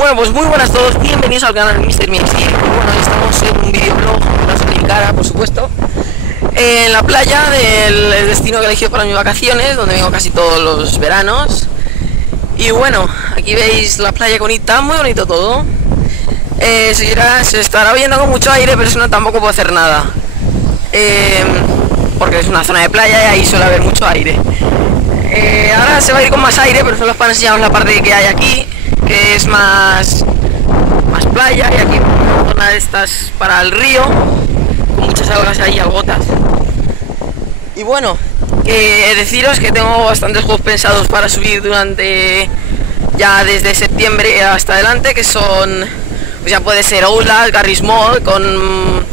Bueno, pues muy buenas a todos, bienvenidos al canal de Mr. Mixi. Bueno, estamos en un videoblog, no sale mi cara, por supuesto, en la playa del destino que he elegido para mis vacaciones, donde vengo casi todos los veranos. Y bueno, aquí veis la playa bonita, muy bonito todo. Se estará oyendo con mucho aire, pero eso no tampoco puedo hacer nada, porque es una zona de playa y ahí suele haber mucho aire. Ahora se va a ir con más aire, pero solo para enseñaros la parte que hay aquí, que es más playa, y aquí una zona de estas para el río, con muchas algas ahí, algotas. Y bueno, deciros que tengo bastantes juegos pensados para subir ya desde septiembre hasta adelante, que son, pues ya puede ser Outlast, Garry's Mod, con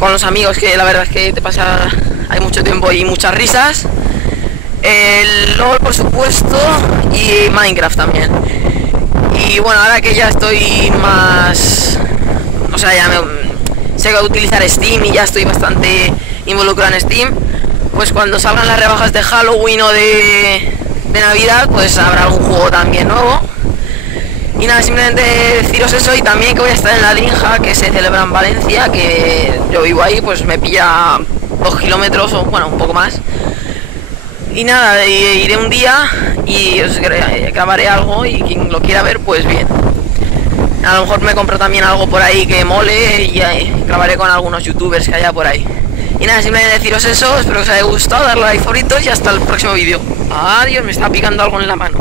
los amigos, que la verdad es que hay mucho tiempo y muchas risas. El LOL, por supuesto, y Minecraft también. Y bueno, ahora que ya estoy más, o sea, sé utilizar Steam y ya estoy bastante involucrado en Steam, pues cuando salgan las rebajas de Halloween o de Navidad, pues habrá algún juego también nuevo. Y nada, simplemente deciros eso, y también que voy a estar en la Drinja, que se celebra en Valencia, que yo vivo ahí, pues me pilla 2 kilómetros o bueno, un poco más. Y nada, iré un día y os grabaré algo, y quien lo quiera ver, pues bien. A lo mejor me compro también algo por ahí que mole y grabaré con algunos youtubers que haya por ahí. Y nada, simplemente deciros eso, espero que os haya gustado, darle like, favoritos y hasta el próximo vídeo. Adiós, me está picando algo en la mano.